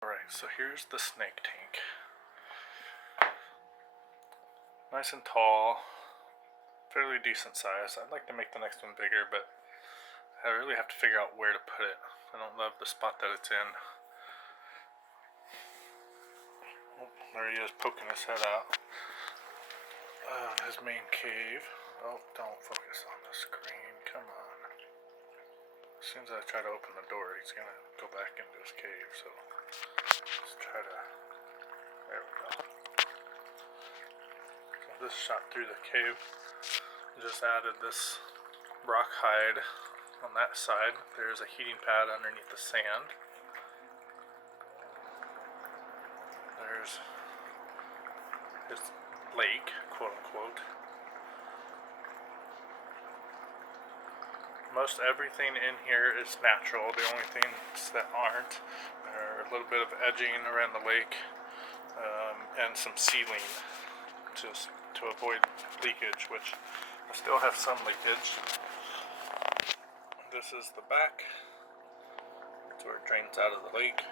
Alright, so here's the snake tank. Nice and tall, fairly decent size. I'd like to make the next one bigger, but I really have to figure out where to put it. I don't love the spot that it's in. Oh, there he is poking his head out. His main cave. Oh, don't focus on the screen. Come on. As soon as I try to open the door, he's gonna go back into his cave, so let's try to... There we go. So this shot through the cave. Just added this rock hide on that side. There's a heating pad underneath the sand. There's his lake, quote unquote. Most everything in here is natural. The only things that aren't are a little bit of edging around the lake and some sealing just to avoid leakage, which I still have some leakage. This is the back. That's where it drains out of the lake.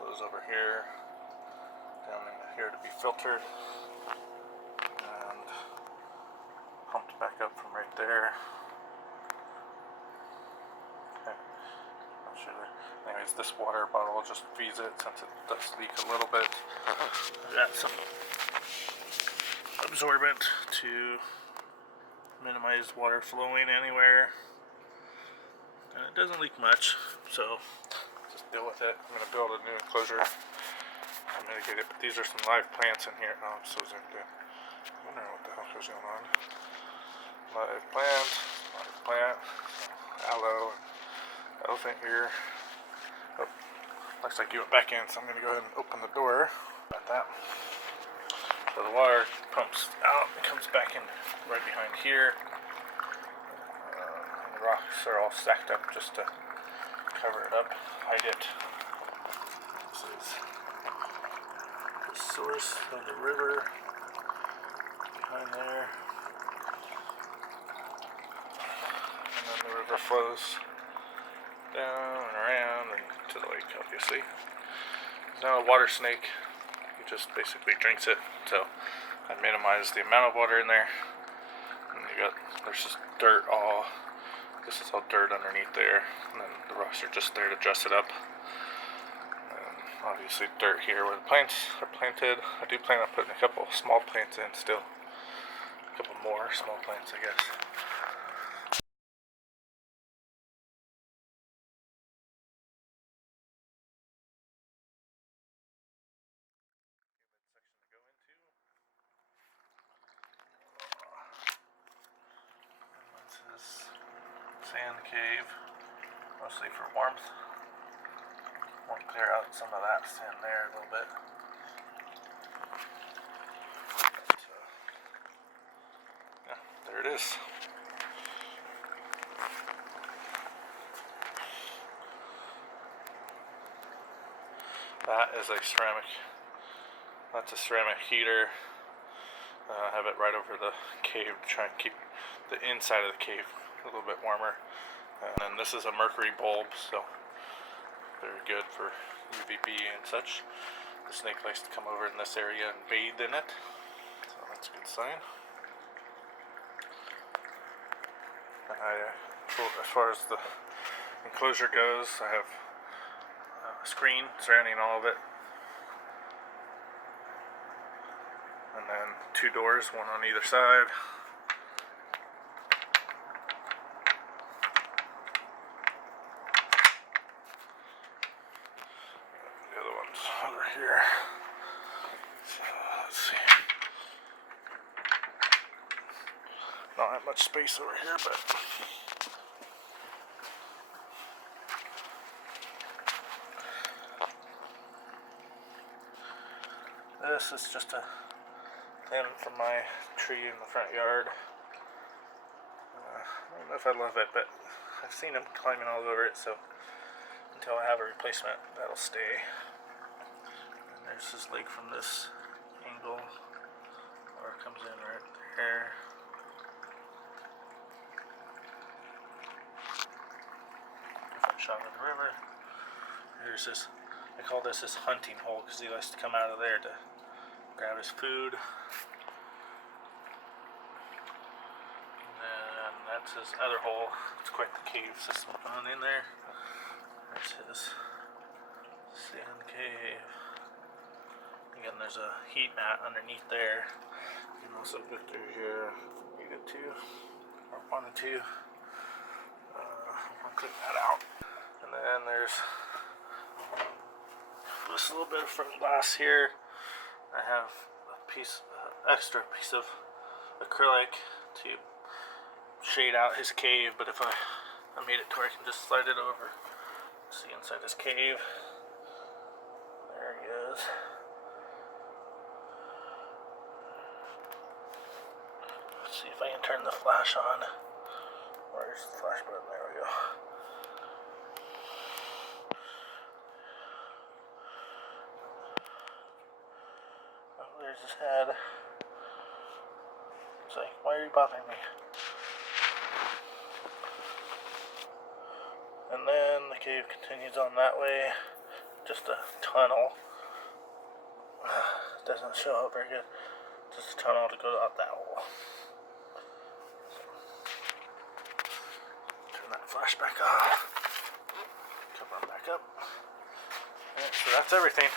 Flows over here, down in here to be filtered, and pumped back up from right there. Anyways, this water bottle just feeds it since it does leak a little bit. I've got some absorbent to minimize water flowing anywhere. And it doesn't leak much, so just deal with it. I'm going to build a new enclosure to mitigate it. But these are some live plants in here. Oh, I'm so zoomed in. I wonder what the heck is going on. Live plant, aloe, elephant ear. Oh, looks like you went back in, so I'm going to go ahead and open the door. About that. So the water pumps out and comes back in right behind here. And the rocks are all stacked up just to cover it up, hide it. This is the source of the river behind there. And then the river flows down and around and to the lake, obviously. It's not a water snake. It just basically drinks it. So I minimize the amount of water in there. And there's just dirt all. This is all dirt underneath there. And then the rocks are just there to dress it up. And obviously dirt here where the plants are planted. I do plan on putting a couple small plants in still. A couple more small plants, I guess. Sand cave, mostly for warmth. Want to clear out some of that sand there a little bit. But, yeah, there it is. That is a ceramic. That's a ceramic heater. I have it right over the cave to try and keep the inside of the cave a little bit warmer. And then this is a mercury bulb, so very good for UVB and such. The snake likes to come over in this area and bathe in it, so that's a good sign. And as far as the enclosure goes, I have a screen surrounding all of it. And then 2 doors, one on either side. The other one's over here. So let's see. Not that much space over here, but this is just a limb from my tree in the front yard. I don't know if I love it, but I've seen them climbing all over it, so until I have a replacement, that'll stay. And there's his leg from this angle, or it comes in right there. Different shot of the river. Here's this I call this his hunting hole because he likes to come out of there to grab his food. And that's his other hole. It's quite the cave system going in there. There's his sand cave. Again, there's a heat mat underneath there. You can also go through here. You get to, or wanted to. I'll click that out. And then there's this little bit of front glass here. I have a extra piece of acrylic to shade out his cave, but if I made it to where I can just slide it over, see inside his cave. There he is. Let's see if I can turn the flash on. Where's the flash button? There we go. Oh, there's his head. It's like, why are you bothering me? And then the cave continues on that way. Just a tunnel. Doesn't show up very good. Just a tunnel to go out that hole. Turn that flash back off. Come on back up. Alright, so that's everything.